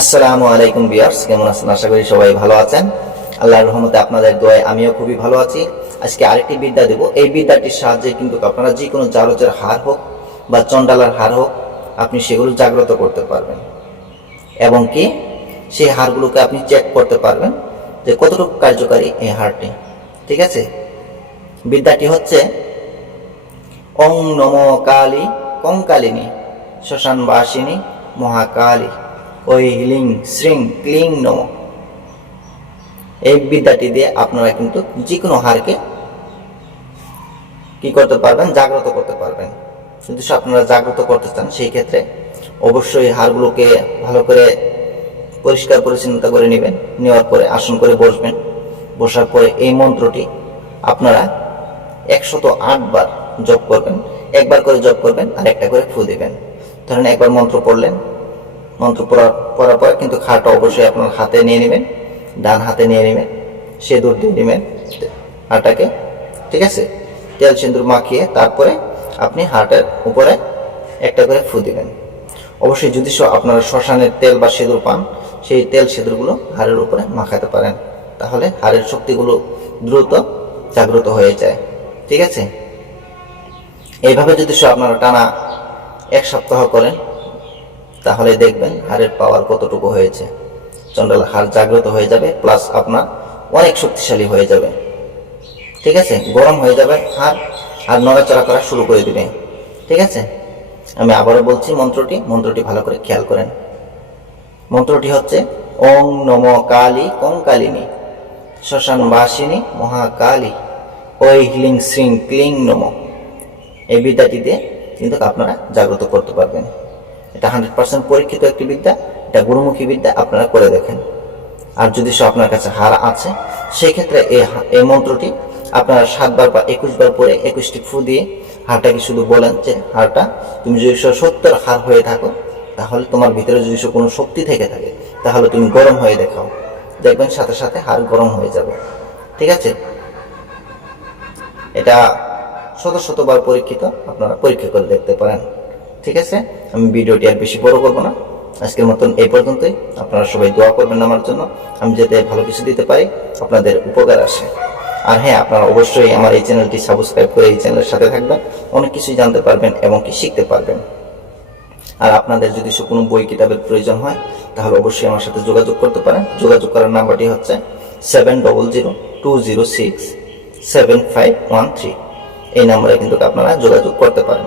আসসালামু আলাইকুম বিয়ার্স কেমন আছেন? আশা করি সবাই ভালো আছেন। আল্লাহর রহমতে আপনাদের দোয়ায় আমিও খুবই ভালো আছি। আজকে আরেকটি বিদ্যা দেব। এই বিদ্যাটির সাহায্যে কিন্তু আপনারা যে কোনো জারজের হার হোক বা চন্ডালার হার হোক, আপনি সেগুলো জাগ্রত করতে পারবেন। এবং কি? সেই হারগুলোকে আপনি চেক করতে পারবেন যে কতটুকু কার্যকারী এই হারটি। ঠিক আছে? বিদ্যাটি হচ্ছে, ওং নম কালী কঙ্কালিনী শ্মশান বাসিনী, মহাকালী। ওই হিলিং শ্রিং ক্লিং নম। এই বিদ্যাটি দিয়ে আপনারা কিন্তু যে কোনো হারকে কি করতে পারবেন? জাগ্রত করতে পারবেন। যদি আপনারা জাগ্রত করতে চান, সেই ক্ষেত্রে অবশ্যই হারগুলোকে ভালো করে পরিষ্কার, পরিচ্ছন্নতা করে নেবেন। নেওয়ার পরে আসন করে বসবেন। বসার পরে এই মন্ত্রটি আপনারা একশত বার জপ করবেন। একবার করে জপ করবেন আর একটা করে ফু দিবেন। ধরেন একবার মন্ত্র পড়লেন মন্ত্র পড়ার পড়ার পর কিন্তু খাটটা অবশ্যই আপনার হাতে নিয়ে নেবেন, ডান হাতে নিয়ে নেবেন, সেঁদুর দিয়ে নেবেন হাড়টাকে ঠিক আছে? তেল সিঁদুর মাখিয়ে তারপরে আপনি হাড়টার উপরে একটা করে ফু দিবেন। অবশ্যই যদি আপনারা শ্মশানের তেল বা সিঁদুর পান, সেই তেল সিঁদুরগুলো হাড়ের উপরে মাখাতে পারেন। তাহলে হাড়ের শক্তিগুলো দ্রুত জাগ্রত হয়ে যায়। ঠিক আছে? এইভাবে যদি আপনারা টানা এক সপ্তাহ করেন তাহলে দেখবেন হাড়ের পাওয়ার কতটুকু হয়েছে। চন্ডাল হাড় জাগ্রত হয়ে যাবে প্লাস আপনার অনেক শক্তিশালী হয়ে যাবে। ঠিক আছে? গরম হয়ে যাবে হাড়, আর নড়াচড়া করা শুরু করে দিবে। ঠিক আছে? আমি আবারও বলছি মন্ত্রটি মন্ত্রটি ভালো করে খেয়াল করেন। মন্ত্রটি হচ্ছে, ওং নম কালী কঙ্কালিনী শ্মশান বাসিনী মহাকালী, ওই হিলিং শ্রিং ক্লিং নম। এই বিদ্যাটি দিয়ে কিন্তু আপনারা জাগ্রত করতে পারবেন। এটা হান্ড্রেড পার্সেন্ট পরীক্ষিত একটি বিদ্যা, এটা গুরুমুখী বিদ্যা, আপনারা করে দেখেন। আর যদি সে আপনার কাছে হার আছে সেই ক্ষেত্রে এই মন্ত্রটি আপনারা সাতবার বা একুশ বার পরে একুশটি ফু দিয়ে হারটাকে শুধু বলেন যে, হারটা তুমি যদি সত্তর হার হয়ে থাকো, তাহলে তোমার ভিতরে যদি কোনো শক্তি থেকে থাকে, তাহলে তুমি গরম হয়ে দেখাও। দেখবেন সাথে সাথে হার গরম হয়ে যাবে। ঠিক আছে? এটা শত শতবার পরীক্ষিত, আপনারা পরীক্ষা করে দেখতে পারেন। ঠিক আছে? আমি ভিডিওটি আর বেশি বড় করব না। আজকের মতন এই পর্যন্তই। আপনারা সবাই দোয়া করবেন আমার জন্য। আমি যাতে ভালো কিছু দিতে পারি, আপনাদের উপকার আসে। আর হ্যাঁ আপনারা অবশ্যই আমার এই চ্যানেলটি সাবস্ক্রাইব করে এই চ্যানেলের সাথে থাকবেন। অনেক কিছুই জানতে পারবেন এবং কি শিখতে পারবেন। আর আপনাদের যদি কোনো বই, কিতাবের প্রয়োজন হয়, তাহলে অবশ্যই আমার সাথে যোগাযোগ করতে পারেন। যোগাযোগ করার নাম্বারটি হচ্ছে seven double zero two zero six seven five one three. এই নাম্বারে কিন্তু আপনারা যোগাযোগ করতে পারেন।